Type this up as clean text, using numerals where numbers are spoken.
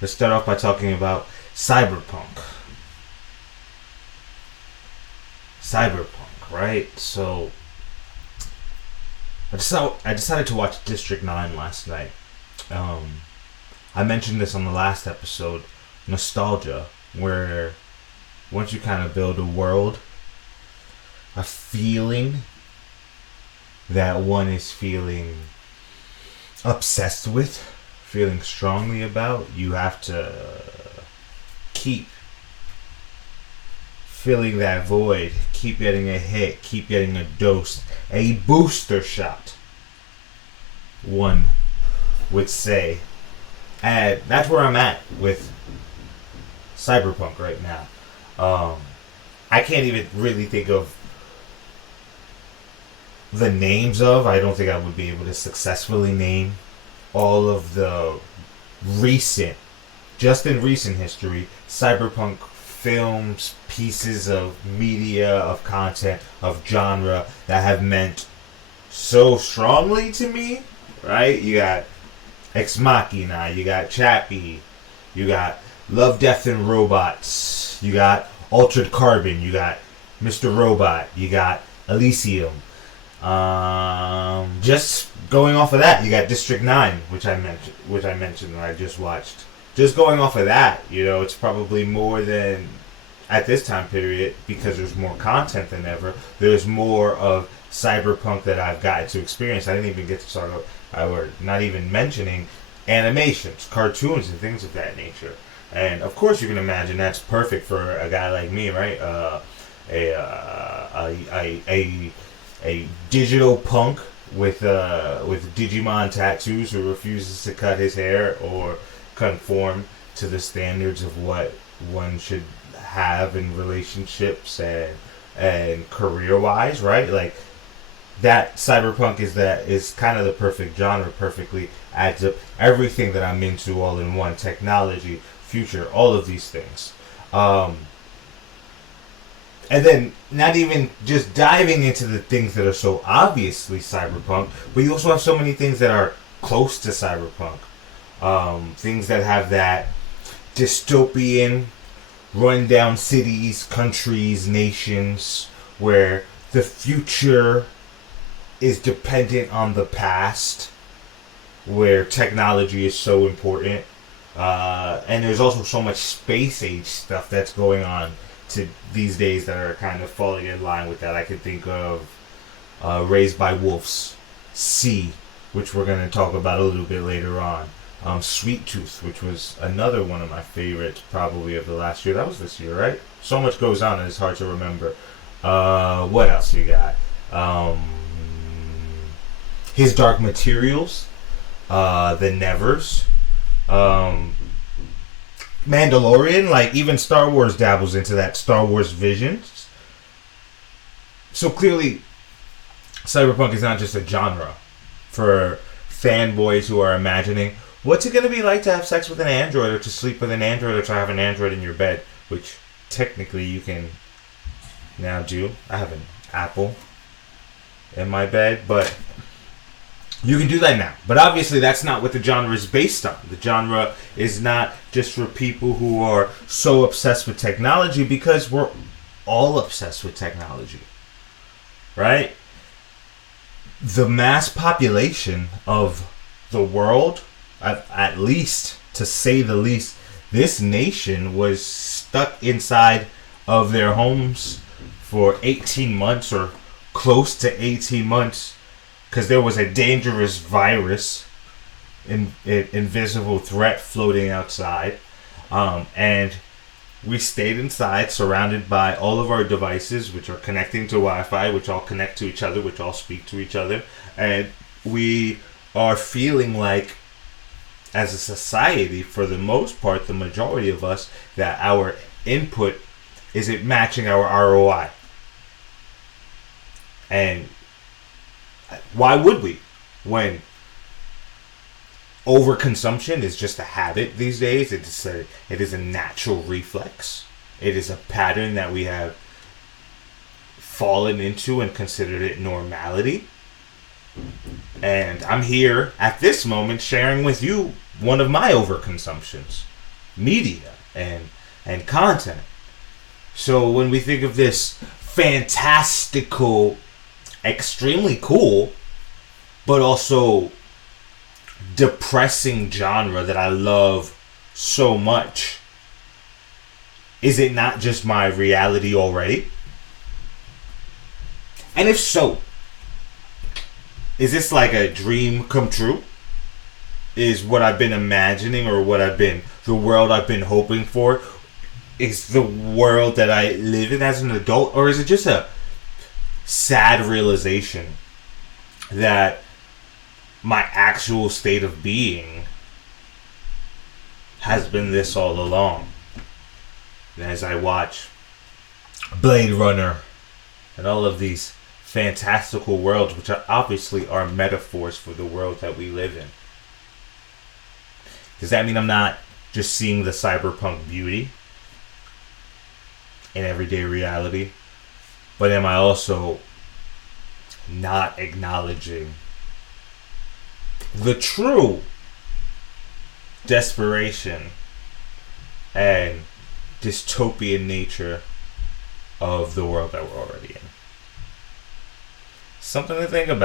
Let's start off by talking about Cyberpunk. Cyberpunk, right? So, I decided to watch District 9 last night. I mentioned this on the last episode, nostalgia, where once you kind of build a world, a feeling that one is feeling obsessed with, feeling strongly about, you have to keep filling that void, keep getting a hit, keep getting a dose, a booster shot, one would say. And that's where I'm at with Cyberpunk right now. I can't even really think of the names of. I don't think I would be able to successfully name all of the just in recent history, Cyberpunk films, pieces of media, of content, of genre that have meant so strongly to me, right? You got Ex Machina, you got Chappie, you got Love, Death, and Robots, you got Altered Carbon, you got Mr. Robot, you got Elysium. Just going off of that, you got District 9, which I mentioned that I just watched. Just going off of that, it's probably more than at this time period, because there's more content than ever. There's more of Cyberpunk that I've gotten to experience. I didn't even get to start or not even mentioning animations, cartoons, and things of that nature. And of course, you can imagine that's perfect for a guy like me, right? A digital punk with Digimon tattoos who refuses to cut his hair or conform to the standards of what one should have in relationships and career wise, right? Like that Cyberpunk is kind of the perfect genre, perfectly adds up everything that I'm into all in one: technology, future, all of these things. And then not even just diving into the things that are so obviously cyberpunk, but you also have so many things that are close to cyberpunk. Things that have that dystopian, rundown cities, countries, nations, where the future is dependent on the past, where technology is so important. And there's also so much space age stuff that's going on to these days that are kind of falling in line with that. I could think of Raised by Wolves, C, which we're going to talk about a little bit later on. Sweet Tooth, which was another one of my favorites probably of the last year. That was this year, right? So much goes on and it's hard to remember. What else you got? His Dark Materials, The Nevers, Mandalorian, like even Star Wars dabbles into that, Star Wars visions. So clearly, Cyberpunk is not just a genre for fanboys who are imagining, what's it going to be like to have sex with an android, or to sleep with an android, or to have an android in your bed, which technically you can now do. I have an Apple in my bed, but you can do that now. But obviously that's not what the genre is based on. The genre is not just for people who are so obsessed with technology, because we're all obsessed with technology, right? The mass population of the world, at least, to say the least, this nation was stuck inside of their homes for 18 months or close to 18 months because there was a dangerous virus, invisible threat floating outside. And we stayed inside, surrounded by all of our devices, which are connecting to Wi-Fi, which all connect to each other, which all speak to each other. And we are feeling like, as a society, for the most part, the majority of us, that our input isn't matching our ROI. And why would we? When overconsumption is just a habit these days. It is a natural reflex. It is a pattern that we have fallen into and considered it normality. And I'm here at this moment sharing with you one of my overconsumptions. media and content. So when we think of this fantastical, extremely cool, but also depressing genre that I love so much, is it not just my reality already? And if so, is this like a dream come true? Is what I've been imagining, or the world I've been hoping for, is the world that I live in as an adult? Or is it just a sad realization that my actual state of being has been this all along? And as I watch Blade Runner and all of these fantastical worlds, which are obviously are metaphors for the world that we live in, does that mean I'm not just seeing the cyberpunk beauty in everyday reality, but am I also not acknowledging the true desperation and dystopian nature of the world that we're already in? Something to think about.